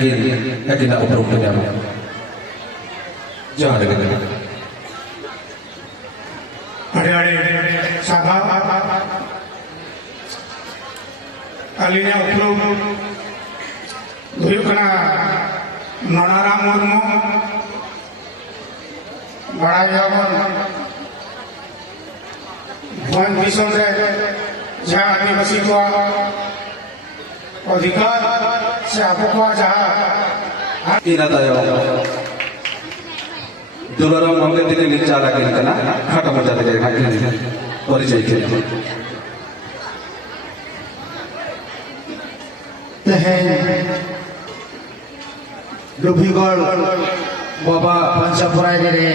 akin upload ko niya. Jangan dengar. Adik-adik sahabat, kalinya upload kena Nonarang Murmu, Barayawan, Buan Bison से जहाँ आदिवासी को अधिकार से आपको जहाँ ina tayo dularang mangke tike bicara kini kana khata moja tike khati परिचय के Dubigol Baba Pancapurai ini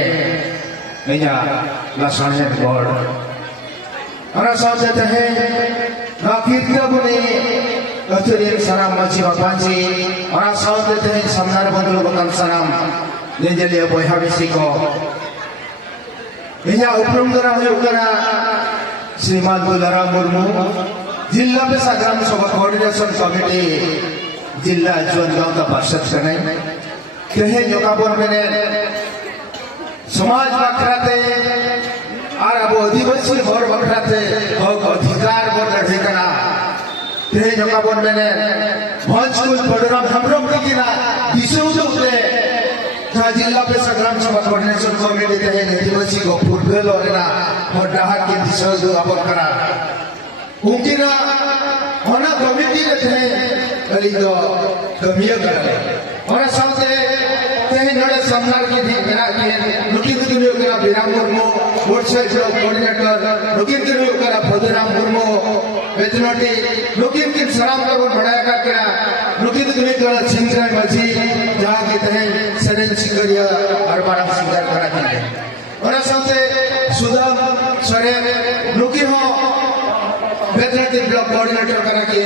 Inya Lasannya Gol Rasa teh Nakit ka bune Katurin saram maci bapanci Rasa teh samnar bandul bukan saram Nenjali boy habisi ko Inya uprum dara huyukana Sriman Dularang Murmu Jilla Pesagram Sobat Coordination Committee Jilla Juan Gaung का पार्षद करें कहे जो काबोर मैंने समाज बखराते और अब आदिवासी और बखराते और अधिकार पर लड़े करना कहे जो काबोर मैंने भोजपुर प्रोग्राम हम लोग की ना दिशों जो ले जहाँ जिला पे संग्राम सभा कोऑर्डिनेशन कमेटी कहे आदिवासी को फुटबॉल और ना और डहार के दिशा जो अब करा उनकी ना होना कमेटी रहते कलिंगो कमियों करे और साथे कहीं नड़े सम्मान की थी मेरा कि लुकिंग दुनिया करा बिराम मुर्मू वर्षल जो कोऑर्डिनेटर लुकिंग दुनिया करा भद्राम मुर्मू बेतनोटी लुकिंग की सराम का वो बढ़ाया कर करा लुकिंग दुनिया करा चिंतन मची जहाँ की तहें सडन सिंगरिया और बाराम सिंगर करा की और साथे सुधा सरे लुकी हो बेतनोटी ब्लॉक कोऑर्डिनेटर करा की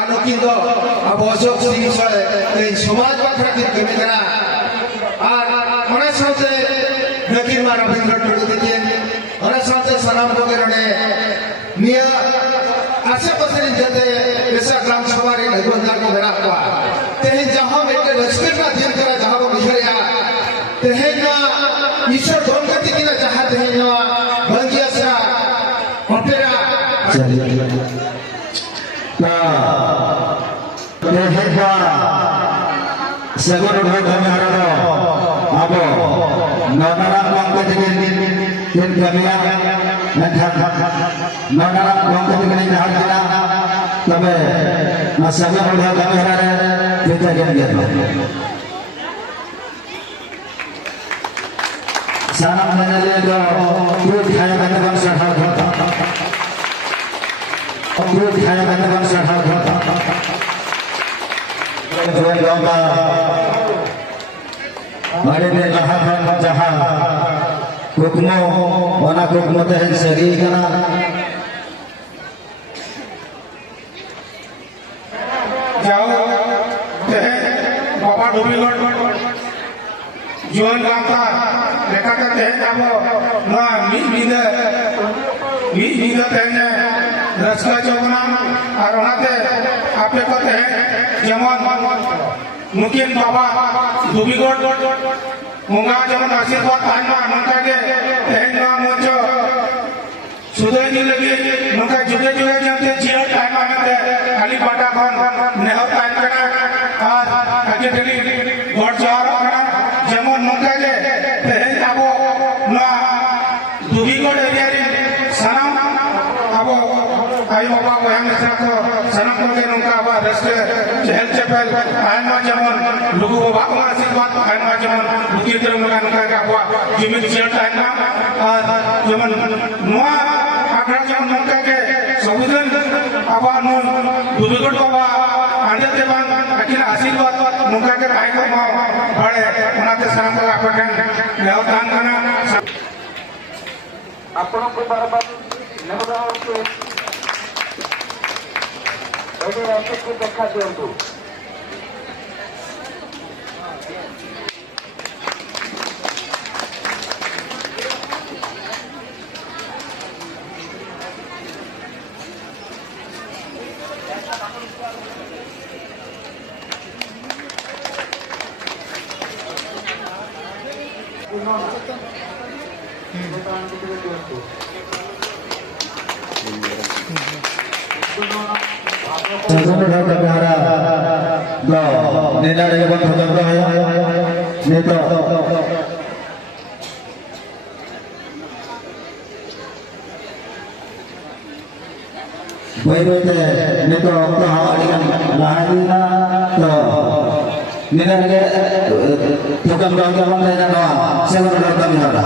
आनोकिंग दो अब अशोक सिंह सरे कहीं समाज बखरा की कमी करा और हमारे साथ नकीर मारा बिंद्र टुडू देखिए हमारे साथ सलाम वगैरह ने निया ऐसे पसंद जाते ऐसा ग्राम सभा रे भगवंतर को बड़ा हुआ तेहे जहाँ बेटे रस्ते का दिन करा जहाँ वो गुजरिया तेहे ना ईश्वर धोन करती की ना जहाँ तेहे ना बंगिया सा ऑपेरा ना तेहे का Segera kami harap apa Nonarang bangsa dengan kamian Nonarang bangsa dengan harga tapi masalah udah kami harap kita jangan salam mengalir do kurut kaya katakan sahab kurut kaya katakan sahab Tuan Gamba Mari ne lahakan jaha Kukmo Wana kukmo tehen seri kana जाओ बाबा डोमिलोड जुआन गांता देखा करते हैं जाओ ना मीद तेने Ruska चौगना और वहाँ आपे कहते हैं जमन मुकिन बाबा दुबीगोड मुंगा जमन आशीर्वाद आना नंका के तेना मुझे सुधे की लगी नंका जुगे जुगे जानते जिया टाइम आने दे खाली बाटा कौन नेहर टाइम करना आज आगे चली गौर चार करना जमन नंका के तेरे आपो ना दुबीगोड एरिया रे सनम आपो आई बाबा को हम रखो सनम को के नंका बा रस्ते चहल चपल आयना जमन लुगु बाबा को आशीर्वाद आयना जमन लुकी तरह नंका नंका का हुआ जिमित जिया टाइम आज जमन नुआ आखड़ा जमन नंका के सबुदन आबा नु दुबीगोड बाबा आंदे देवान अखिल आशीर्वाद नंका के भाई को बड़े उनाते सनम को आपन लेवतान करना आपनों को बार-बार नेबुदाओ के एडी रास्ते को देखा दियंतु Sesuatu yang berbicara, loh, nila dengan bangsa beraya, nito. Baik nito tahu dengan lahirnya, loh, nila dengan bukan bangsa bangsa doang, sesuatu yang berbicara.